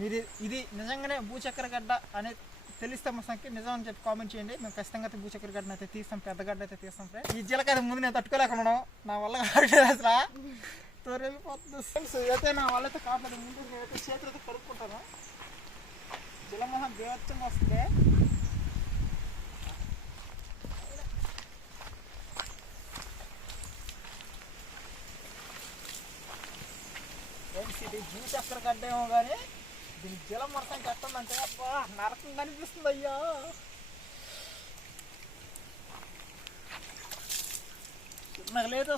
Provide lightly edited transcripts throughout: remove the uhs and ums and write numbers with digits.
మీరు ఇది నిజంగానే భూచక్ర గడ్డ అనేది తెలిస్తే మా సంఖ్య నిజం అని చెప్పి కామెంట్ చేయండి. మేము ఖచ్చితంగా అయితే భూచక్ర గడ్డను అయితే తీస్తాం, పెద్ద గడ్డ అయితే తీస్తాం ఫ్రెండ్స్. ఈ జీలకాయ ముందు నేను తట్టుకోలేకుండా నా వల్ల కావట్లేదు అసలు తోరెళ్ళిపోతుంది ఫ్రెండ్స్. అయితే నా వల్ల అయితే కావట్లేదు. ముందు నేనైతే చేతులు అయితే కడుక్కుంటాను. జలమోహన్ దేవత్వం వస్తుంది. ఫ్రెండ్స్ ఇది భూచక్ర గడ్డ ఏమో కానీ దీని జలం మొత్తం కట్టందంటే అబ్బా నరకం కనిపిస్తుంది అయ్యా. నాకు లేదు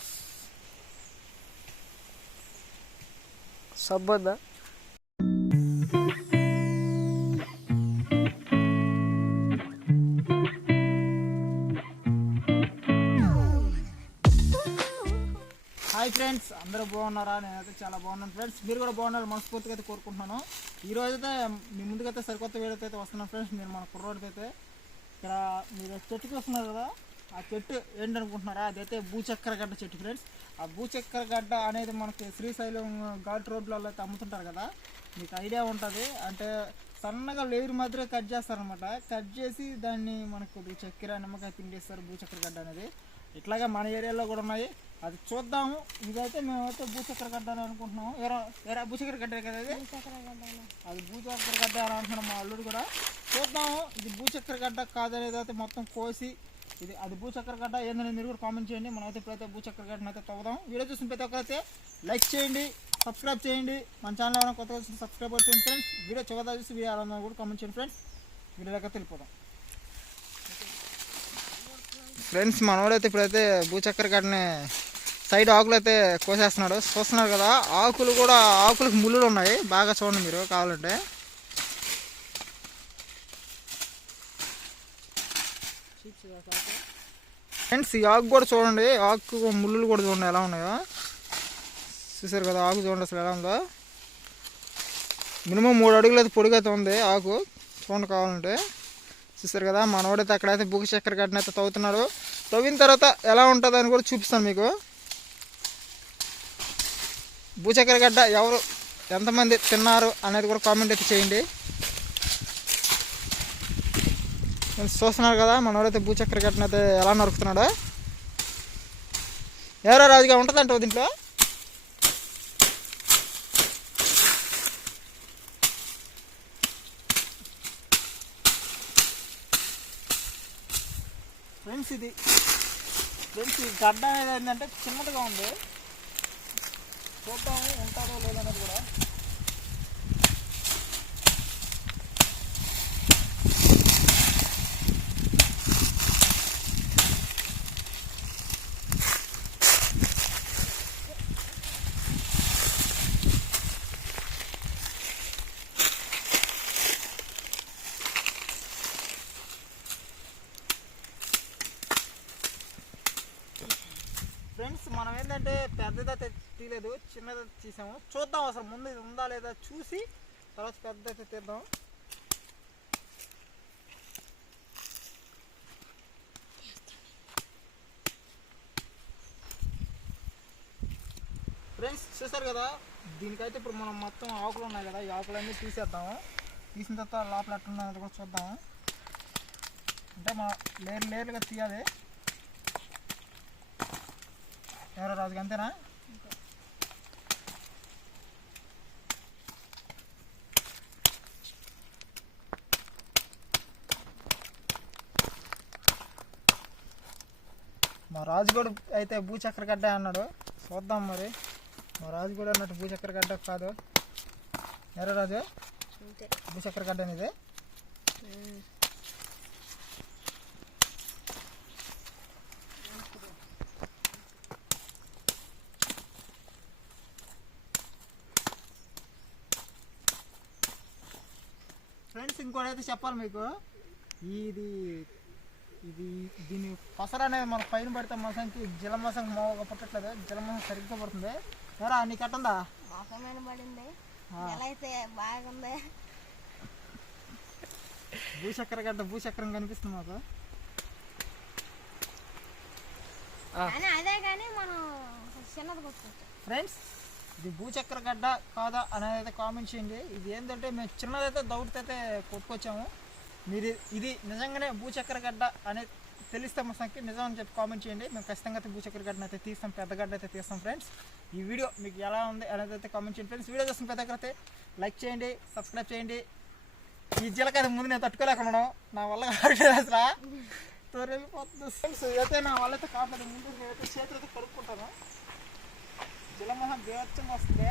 సబ్బద్దా. హాయ్ ఫ్రెండ్స్, అందరూ బాగున్నారా? నేనైతే చాలా బాగున్నాను ఫ్రెండ్స్. మీరు కూడా బాగున్నారు మనస్ఫూర్తిగా అయితే కోరుకుంటున్నాను. ఈరోజు అయితే మీ ముందుకైతే సరికొత్త వీడియోతో అయితే వస్తున్నాను ఫ్రెండ్స్. మీరు మన కుర్రోడికి అయితే ఇక్కడ మీరు చెట్టుకి వస్తున్నారు కదా, ఆ చెట్టు ఏంటనుకుంటున్నారా? అదైతే భూచక్ర గడ్డ చెట్టు ఫ్రెండ్స్. ఆ భూచక్ర గడ్డ అనేది మనకి శ్రీశైలం ఘాట్ రోడ్లలో అయితే అమ్ముతుంటారు కదా, మీకు ఐడియా ఉంటుంది. అంటే సన్నగా లేరు మాత్రమే కట్ చేస్తారనమాట. కట్ చేసి దాన్ని మనకు కొద్దిగా చక్కెర నిమ్మకాయ పిండిస్తారు భూచక్ర గడ్డ అనేది. ఇట్లాగే మన ఏరియాలో కూడా ఉన్నాయి, అది చూద్దాము. ఇదైతే మేమైతే భూచక్ర గడ్డ అని అనుకుంటున్నాము. ఎరా భూచక్ర గడ్డ కదా అది భూచక్ర గడ్డ అని అంటున్నాం మా అల్లుడు కూడా. చూద్దాము ఇది భూచక్ర గడ్డ కాదనేది అయితే మొత్తం కోసి ఇది అది భూచక్ర గడ్డ ఏందని మీరు కూడా కామెంట్ చేయండి. మనమైతే ఇప్పుడైతే భూచక్ర గడ్డను అయితే తవ్వుదాం. వీడియో చూసిన ప్రతి ఒక్కరైతే లైక్ చేయండి, సబ్స్క్రైబ్ చేయండి. మన ఛానల్ ఎవరైనా కొత్తగా వచ్చి సబ్స్క్రైబ్ చేయండి ఫ్రెండ్స్. వీడియో చివరిదా చూసి వీడియో అలా కూడా కామెంట్ చేయండి ఫ్రెండ్స్. వీడియోలోకి వెళ్ళిపోదాం ఫ్రెండ్స్. మనవాడైతే ఇప్పుడైతే భూచక్ర గడ్డని సైడ్ ఆకులు అయితే కోసేస్తున్నాడు. చూస్తున్నారు కదా, ఆకులు కూడా ఆకులకు ముళ్ళులు ఉన్నాయి. బాగా చూడండి మీరు కావాలంటే. ఫ్రెండ్స్ ఈ ఆకు కూడా చూడండి, ఆకు ముళ్ళులు కూడా చూడండి ఎలా ఉన్నాయో. చూసారు కదా ఆకు చూడండి అసలు ఎలా ఉందో. మినిమం 3 అడుగులు అయితే పొడిగా అయితే ఉంది ఆకు, చూడండి కావాలంటే. చూసారు కదా, మనవాడైతే అక్కడైతే భూచక్ర గడ్డని అయితే తవ్వుతున్నాడు. తవ్విన తర్వాత ఎలా ఉంటుంది అని కూడా చూపిస్తాను మీకు. భూచక్ర గడ్డ ఎవరు ఎంతమంది తిన్నారు అనేది కూడా కామెంట్ అయితే చేయండి. చూస్తున్నారు కదా మనవాడైతే భూచక్ర గడ్డని అయితే ఎలా నరుకుతున్నాడో. ఎవరో రాజుగా ఉంటుందంట దీంట్లో. ఫ్రెండ్స్ ఈ గడ్డ అనేది ఏంటంటే చిన్నదిగా ఉంది. చూద్దాము ఉంటుందో లేదనేది కూడా. ఫ్రెండ్స్ మనం ఏంటంటే పెద్దదైతే తీయలేదు, చిన్నది తీసాము. చూద్దాం అసలు ముందు ఇది ఉందా లేదా చూసి తర్వాత పెద్దదైతే తీద్దాం. ఫ్రెండ్స్ చూసారు కదా, దీనికైతే ఇప్పుడు మనం మొత్తం ఆకులు ఉన్నాయి కదా, ఈ ఆకులన్నీ తీసేద్దాము. తీసిన తర్వాత లోపల ఎట్టున్నది కూడా చూద్దాము. అంటే మనం లేర్లుగా తీయాలి. ఎవరో రాజుగా అంతేనా? మా రాజు కూడా అయితే భూచక్ర గడ్డ అన్నాడు. చూద్దాం మరి మా రాజు కూడా అన్నట్టు భూచక్ర గడ్డ కాదు. ఎవరో రాజు భూచక్ర గడ్డ అనేది. ఫ్రెండ్స్ ఇంకోటైతే చెప్పాలి మీకు, దీని పసర అనేది మన పైన పడితే మసంకి జలమసం మోగా పుట్టట్లేదు, జలమసం సరిగ్గా పడుతుంది. ఎరా నీకు అట్టుందా? భూచక్ర గడ్డ భూచక్రం కనిపిస్తుంది మాకు. ఫ్రెండ్స్ ఇది భూచక్ర గడ్డ కాదా అనేది అయితే కామెంట్ చేయండి. ఇది ఏంటంటే మేము చిన్నదైతే దౌడితే కొట్టుకొచ్చాము. మీరు ఇది నిజంగానే భూచక్ర గడ్డ అనేది తెలిస్తే మొత్తానికి నిజం అని చెప్పి కామెంట్ చేయండి. మేము ఖచ్చితంగా అయితే భూచక్ర గడ్డను అయితే తీస్తాం, పెద్ద గడ్డ అయితే తీస్తాం ఫ్రెండ్స్. ఈ వీడియో మీకు ఎలా ఉంది అనేది అయితే కామెంట్ చేయండి ఫ్రెండ్స్. వీడియో చూసిన పెద్ద అయితే లైక్ చేయండి, సబ్స్క్రైబ్ చేయండి. ఈ జీలకాయ ముందు నేను తట్టుకోలేకున్నాను, నా వల్ల కావట్లేదు అసలు తోరెళ్ళిపోతుంది ఫ్రెండ్స్. అయితే నా వల్ల అయితే కావట్లేదు. ముందు నేనైతే చేతులు అయితే కడుక్కుంటాను. జలమోహం బేర్చంగా వస్తుంది.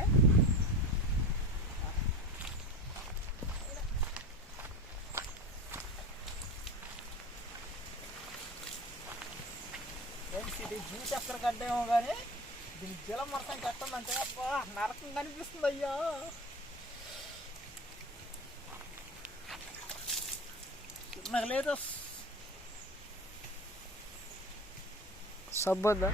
ఫ్రెండ్స్ ఇది భూచక్ర గడ్డ ఏమో కానీ దీని జలం మొత్తం కట్టుందంటే అబ్బా నరకం కనిపిస్తుంది. అయ్యా చిన్నగా లేదు సబ్బద్దా.